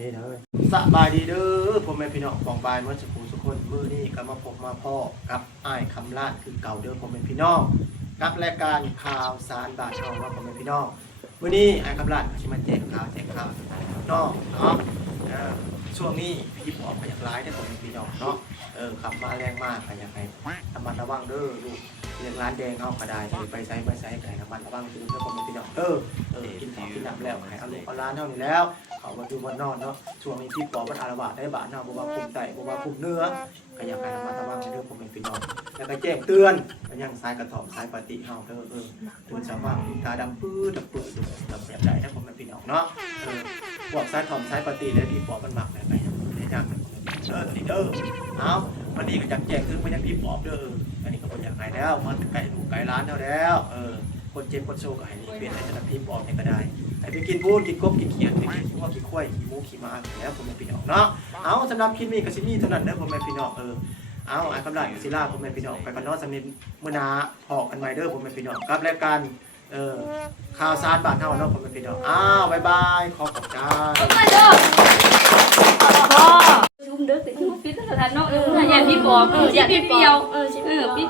นี่เลยสบายดีเด้อพ่อแม่พี่น้องของบายเมื่อสักครู่ทุกคนมื้อนี้ก็มาพบมาพ่อกับอ้ายคำลาดคือเก่าเด้อพ่อแม่พี่น้องกับรายการข่าวสารบ้านเฮาว่าพ่อแม่พี่น้องมื้อนี้อ้ายคำลาดก็สิมาแจ้งข่าวน้องเนาะช่วงนี้พี่ปอบก็อยากร้ายได้พ่อแม่พี่น้องเนาะขับมาแรงมากก็อยากให้ระมัดระวังเด้อลูกเรียกร้านแดงเอาก็ได้ไปใช้ก็ให้ระมัดระวังคือเด้อพ่อแม่พี่น้องกินข้าวกินน้ำแล้วให้เอาลูกเอาร้านเฮานี่แล้วเขามาดูวันนอนเนาะช่วงนี้พี่ปอบมันอาละวาดได้บาดเนาะบ่ว่าคุมไตบ่ว่าคุมเนื้อก็อยากให้ระมัดระวังเด้อพ่อแม่พี่น้องแล้วก็แจ้งเตือนก็ยังสายกระถ่อมสายปฏิเฮาเด้อตื่นเช้ามาตาดำปื้อดำปื้อแบบใดถ้าพ่อแม่พี่น้องเนาะพวกสายถ่อมสายปฏิได้พี่ปอบมันมักไปในทางนี่เด้อเอาวันนี้ก็อยากแจ้งถึงมันยังพี่ปอบเด้ออันนี้ก็บ่อยากให้แล้วมันไก่ลูกไก่ร้านเฮาแล้วคนเจ็บคนโศกก็ให้นี่เป็นให้จะพี่ปอบนี่ก็ได้ให้ไปกินพูนกินกบกินเขียดไปกินขี้วัวกินควายขี้หมูขี้ม้าแล้วพ่อแม่พี่น้องเนาะเอาสำหรับคลิปนี้ก็สิมีเท่านั้นเด้อพ่อแม่พี่น้องเอาอ่านคำลาศิลาพ่อแม่พี่น้องไปกันเนาะสำนิทมื้อหน้าพอกันใหม่เด้อพ่อแม่พี่น้องกับรายการข่าวสารบ้านเฮาเนาะพ่อแม่พี่น้องบ๊ายบายขอบคุณจ้าชุ่มเด้อแต่ชุ่มฟิตสถานเนาะอย่าพี่บอกอย่าพี่เปียวปิด